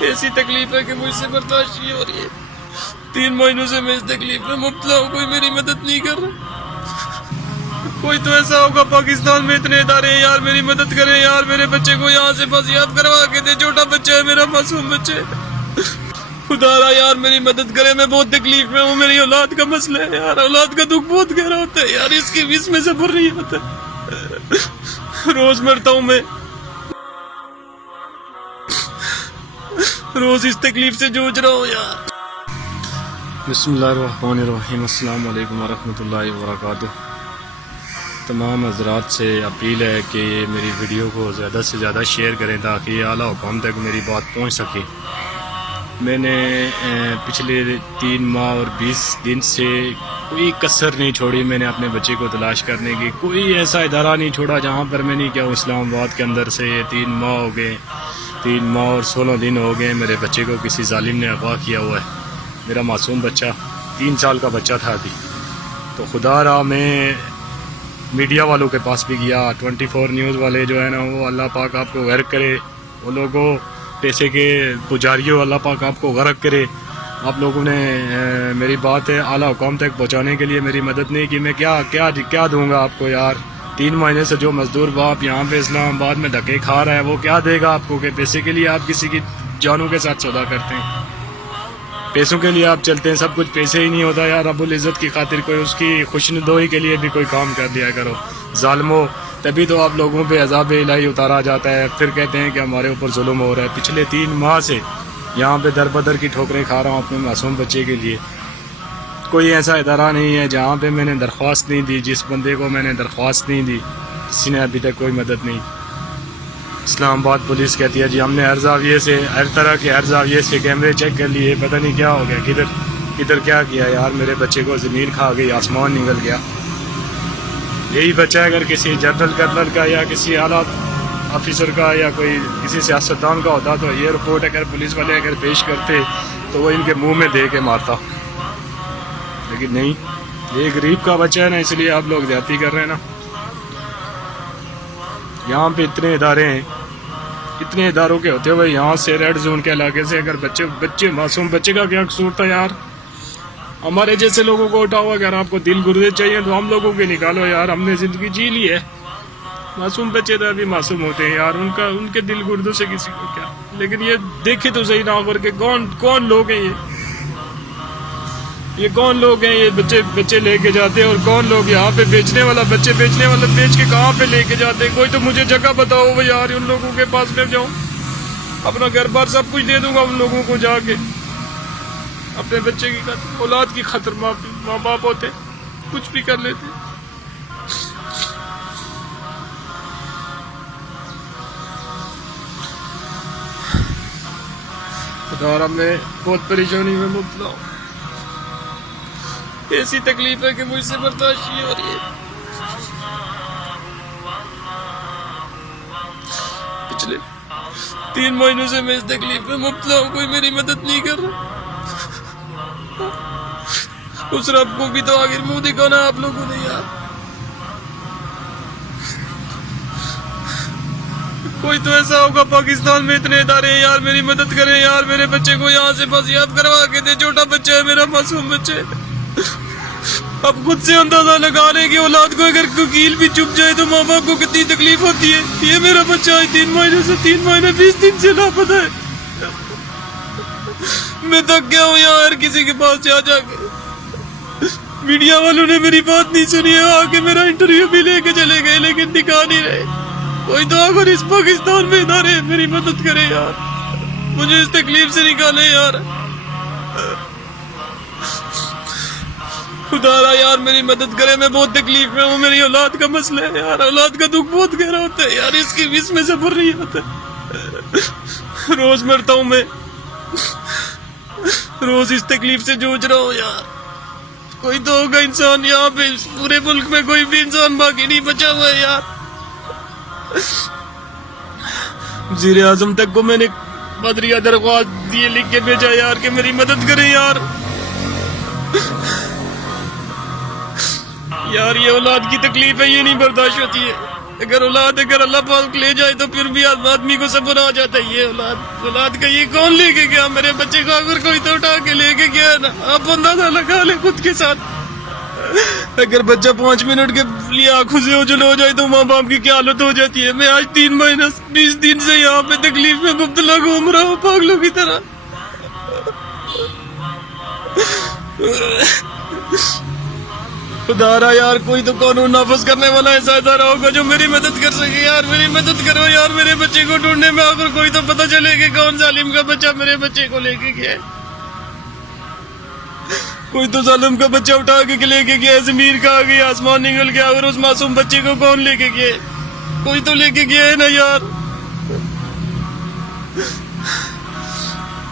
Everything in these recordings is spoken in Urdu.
ایسی تکلیف ہے کہ مجھ سے برداشت نہیں ہو رہی ہے. 3 مہینوں سے میں اس تکلیف میں مبتلا ہوں. کوئی میری مدد نہیں کر رہا. کوئی تو ایسا ہوگا پاکستان میں اتنے ادارے ہیں یار, میری مدد کریں یار. میرے بچے کو یہاں سے بازیاب کروا کے دے. چھوٹا بچہ ہے میرا, معصوم بچہ ہے. خدا را یار میری مدد کرے. میں بہت تکلیف میں ہوں. میری اولاد کا مسئلہ ہے یار. اولاد کا دکھ بہت گہرا ہوتا ہے یار. اس میں صبر نہیں ہوتا. روز مرتا ہوں میں, روز اس تکلیف سے جوجھ رہا ہوں یار. بسم اللہ الرحمن الرحیم. السلام علیکم ورحمۃ اللہ وبرکاتہ. تمام حضرات سے اپیل ہے کہ میری ویڈیو کو زیادہ سے زیادہ شیئر کریں تاکہ اعلیٰ حکام تک میری بات پہنچ سکے. میں نے پچھلے 3 ماہ اور 20 دن سے کوئی کسر نہیں چھوڑی. میں نے اپنے بچے کو تلاش کرنے کی کوئی ایسا ادارہ نہیں چھوڑا جہاں پر میں نہیں کیا. اسلام آباد کے اندر سے 3 ماہ ہو گئے, 3 ماہ اور 16 دن ہو گئے. میرے بچے کو کسی ظالم نے اغوا کیا ہوا ہے. میرا معصوم بچہ 3 سال کا بچہ تھا ابھی. تو خدا را میں میڈیا والوں کے پاس بھی گیا. 24 نیوز والے جو ہے نا, وہ اللہ پاک آپ کو غرق کرے. وہ لوگوں پیسے کے پجاریوں, اللہ پاک آپ کو غرق کرے. آپ لوگوں نے میری بات اعلیٰ حکام تک پہنچانے کے لیے میری مدد نہیں کی. میں کیا دوں گا آپ کو یار. 3 مہینے سے جو مزدور باپ یہاں پہ اسلام آباد میں دھکے کھا رہا ہے وہ کیا دے گا آپ کو, کہ پیسے کے لیے آپ کسی کی جانوں کے ساتھ سودا کرتے ہیں. پیسوں کے لیے آپ چلتے ہیں. سب کچھ پیسے ہی نہیں ہوتا یار. رب العزت کی خاطر کوئی اس کی خوشندوئی کے لیے بھی کوئی کام کر دیا کرو ظالمو. تبھی تو آپ لوگوں پہ عذاب الہی اتارا جاتا ہے. پھر کہتے ہیں کہ ہمارے اوپر ظلم ہو رہا ہے. پچھلے 3 ماہ سے یہاں پہ در بدر کی ٹھوکریں کھا رہا ہوں اپنے معصوم بچے کے لیے. کوئی ایسا ادارہ نہیں ہے جہاں پہ میں نے درخواست نہیں دی. جس بندے کو میں نے درخواست نہیں دی کسی نے ابھی تک کوئی مدد نہیں. اسلام آباد پولیس کہتی ہے جی ہم نے ہر زاویے سے, ہر طرح کے ہر زاویے سے کیمرے چیک کر لیے. پتہ نہیں کیا ہو گیا, کدھر کیا کیا یار. میرے بچے کو زمین کھا گئی, آسمان نگل گیا. یہی بچہ اگر کسی جنرل کرنل کا یا کسی اعلیٰ آفیسر کا یا کوئی کسی سیاستدان کا ہوتا تو یہ رپورٹ اگر پولیس والے اگر پیش کرتے تو وہ ان کے منہ میں دے کے مارتا. لیکن نہیں, یہ غریب کا بچہ ہے نا, اس لیے آپ لوگ زیادتی کر رہے ہیں نا. یہاں پہ اتنے ادارے ہیں, اتنے اداروں کے ہوتے ہوئے یہاں سے ریڈ زون کے علاقے سے اگر بچے معصوم بچے کا کیا قصور تھا یار. ہمارے جیسے لوگوں کو اٹھاؤ. اگر آپ کو دل گردے چاہیے تو ہم لوگوں کے نکالو یار. ہم نے زندگی جی لی ہے. معصوم بچے تو ابھی معصوم ہوتے ہیں یار. ان کے دل گردوں سے کسی کو کیا. لیکن یہ دیکھے تو صحیح نہ کر کے کون لوگ ہیں یہ کون لوگ ہیں. یہ بچے لے کے جاتے ہیں اور کون لوگ یہاں پہ بیچنے والا بیچ کے کہاں پہ لے کے جاتے ہیں. کوئی تو مجھے جگہ بتاؤ وہ یار. ان لوگوں کے پاس میں جاؤں, اپنا گھر بار سب کچھ دے دوں گا ان لوگوں کو جا کے. اپنے بچے کی خاطر, اولاد کی خاطر ماں باپ ہوتے کچھ بھی کر لیتے. خدا میں بہت پریشانی میں مبتلا ہوں. ایسی تکلیف ہے کہ مجھ سے برداشت نہیں ہو رہی ہے. پچھلے 3 مہینوں سے میں اس تکلیف میں مبتلا ہوں. کوئی میری مدد نہیں کر رہا. اس رب کو بھی تو آخر منہ دکھانا آپ لوگوں نے یار. کوئی تو ایسا ہوگا پاکستان میں اتنے ادارے ہیں یار. میری مدد کریں یار. میرے بچے کو یہاں سے بازیاب کروا کے دے. چھوٹا بچہ ہے میرا, معصوم بچہ ہے. اب خود سے اندازہ لگا رہے کہ اولاد کو اگر کوکیل بھی چپ جائے تو ماں باپ کو کتنی تکلیف ہوتی ہے. یہ میرا بچہ 3 مہینے 20 دن سے لاپتہ ہے. میں تھک گیا ہوں یار ہر کسی کے پاس جا کے. میڈیا والوں نے میری بات نہیں سنی ہے. آگے میرا انٹرویو بھی لے کے چلے گئے لیکن دکھا نہیں رہے. کوئی تو اگر اس پاکستان میں ادارے میری مدد کرے یار. مجھے اس تکلیف سے نکالے یار. خدا را یار میری مدد کرے. میں بہت تکلیف میں ہوں. میری اولاد کا مسئلہ ہے یار. اولاد کا دکھ بہت گہرا ہوتا ہے یار. اس میں صبر نہیں ہوتا. روز مرتا ہوں میں, روز اس تکلیف سے جوجھ رہا ہوں یار. کوئی تو ہوگا انسان یہاں پہ. پورے ملک میں کوئی بھی انسان باقی نہیں بچا ہوا ہے یار. وزیر اعظم تک کو میں نے بدریہ درخواست دیے لکھ کے بھیجا یار کہ میری مدد کریں یار. یار یہ اولاد کی تکلیف ہے, یہ نہیں برداشت ہوتی ہے. اگر اللہ پاک لے جائے تو پھر بھی آدمی کو صبر آ جاتا ہے. یہ اولاد کا یہ کون لے کے گیا؟ میرے بچے کو اگر کوئی تو اٹھا کے لے کے گیا نا. آپ اندازہ لگا لیں خود کے ساتھ. اگر بچہ 5 منٹ کے لیے آنکھوں سے اوجھل ہو جائے تو ماں باپ کی کیا حالت ہو جاتی ہے. میں آج 3 مہینے 20 دن سے یہاں پہ تکلیف میں مبتلا گھوم رہا ہوں پاگلوں کی طرح. خدا رہا یار کوئی تو قانون نافذ کرنے والا ایسا ادارہ ہوگا جو میری مدد کر سکے. یار میری مدد کرو یار. میرے بچے کو ڈھونڈنے میں اگر کوئی تو پتہ چلے کہ کون ظالم کا بچہ میرے بچے کو لے کے گیا ہے. کوئی تو ظالم کا بچہ اٹھا کے لے کے گیا ہے. زمین کھا گیا, آسمان نگل گیا. اور اس معصوم بچے کو کون لے کے گیا ہے؟ کوئی تو لے کے گیا ہے نا یار.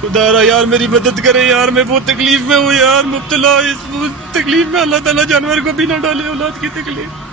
خدا را یار میری مدد کرے یار. میں بہت تکلیف میں ہوں یار, مبتلا اس تکلیف میں. اللہ تعالیٰ جانور کو بھی نہ ڈالے اولاد کی تکلیف.